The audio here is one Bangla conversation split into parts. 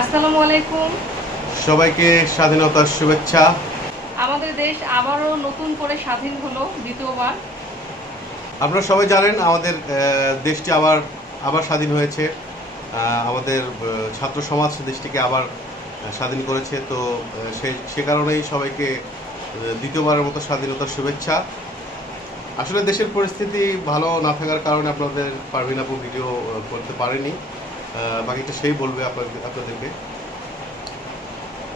আসসালামু আলাইকুম। সবাইকে স্বাধীনতার শুভেচ্ছা। আমাদের দেশ আবারও নতুন করে স্বাধীন হলো দ্বিতীয়বার। আপনারা সবাই জানেন আমাদের দেশটি আবার আবার স্বাধীন হয়েছে। আমাদের ছাত্র সমাজ দেশটিকে আবার স্বাধীন করেছে। তো সে সে কারণেই সবাইকে দ্বিতীয়বারের মতো স্বাধীনতার শুভেচ্ছা। আসলে দেশের পরিস্থিতি ভালো না থাকার কারণে আপনাদের পারভিন আপু ভিডিও করতে পারেনি। বাকিটা সেই বলবে আপনাদের আপনাদেরকে।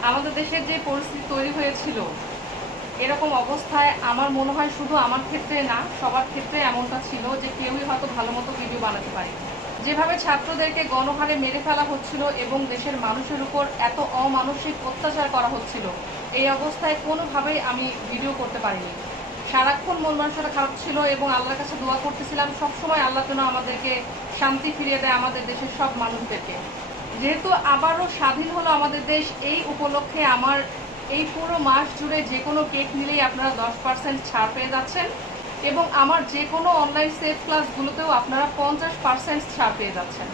আমাদের দেশের যে পরিস্থিতি তৈরি হয়েছিল, এরকম অবস্থায় আমার মনে হয় শুধু আমার ক্ষেত্রে না, সবার ক্ষেত্রে এমনটা ছিল যে কেউই হয়তো ভালো মতো ভিডিও বানাতে পারে। যেভাবে ছাত্রদেরকে গণহারে মেরে ফেলা হচ্ছিল এবং দেশের মানুষের উপর এত অমানসিক অত্যাচার করা হচ্ছিল, এই অবস্থায় কোনোভাবেই আমি ভিডিও করতে পারিনি। সারাক্ষণ মন মানসিকতা খারাপ ছিল এবং আল্লাহর কাছে দোয়া করতেছিলাম, সবসময় আল্লাহ যেন আমাদেরকে শান্তি ফিরিয়ে দেয় আমাদের দেশের সব মানুষদেরকে। যেহেতু আবারও স্বাধীন হলো আমাদের দেশ, এই উপলক্ষে আমার এই পুরো মাস জুড়ে যে কোনো কেক নিলেই আপনারা দশ পার্সেন্ট ছাড় পেয়ে যাচ্ছেন এবং আমার যে কোনো অনলাইন সেফ ক্লাসগুলোতেও আপনারা পঞ্চাশ পার্সেন্ট ছাড় পেয়ে যাচ্ছেন।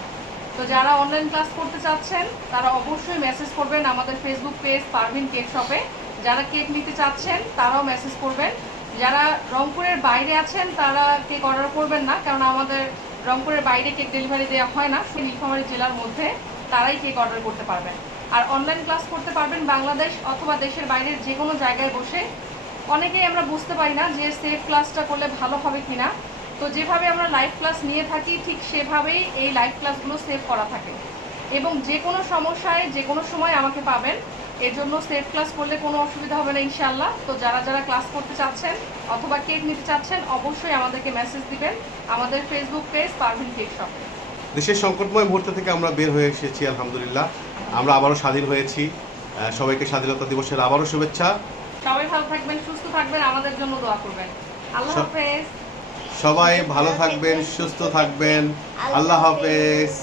তো যারা অনলাইন ক্লাস করতে চাচ্ছেন, তারা অবশ্যই মেসেজ করবেন আমাদের ফেসবুক পেজ পারভিন কেক শপে যারা কেক নিতে চাচ্ছেন, তারাও মেসেজ করবেন। যারা রংপুরের বাইরে আছেন, তারা কেক অর্ডার করবেন না, কারণ আমাদের রংপুরের বাইরে কেক ডেলিভারি দেওয়া হয় না নীলফামারী জেলার মধ্যে তারাই কেক অর্ডার করতে পারবেন। আর অনলাইন ক্লাস করতে পারবেন বাংলাদেশ অথবা দেশের বাইরের যে কোনো জায়গায় বসে। অনেকেই আমরা বুঝতে পারি না যে সেফ ক্লাসটা করলে ভালো হবে কি না তো যেভাবে আমরা লাইভ ক্লাস নিয়ে থাকি, ঠিক সেভাবেই এই লাইভ ক্লাসগুলো সেভ করা থাকে। এবং যে কোনো সমস্যায়, যে কোনো সময় আমাকে পাবেন। এর জন্য সেফ ক্লাস করলে কোনো অসুবিধা হবে না ইনশাল্লাহ তো যারা যারা ক্লাস করতে চাচ্ছেন অথবা কেক নিতে চাচ্ছেন অবশ্যই আমাদেরকে মেসেজ দিবেন আমাদের ফেসবুক পেজ পারভিন কেক শপে দেশের সংকটময় মুহূর্ত থেকে আমরা বের হয়ে এসেছি আলহামদুলিল্লাহ। আমরা আবারও স্বাধীন হয়েছি। সবাইকে স্বাধীনতা দিবসের আবারও শুভেচ্ছা। সবাই ভালো থাকবেন সুস্থ থাকবেন আমাদের জন্য দোয়া করবেন। আল্লাহ হাফেজ। সবাই ভালো থাকবেন সুস্থ থাকবেন। আল্লাহ হাফেজ।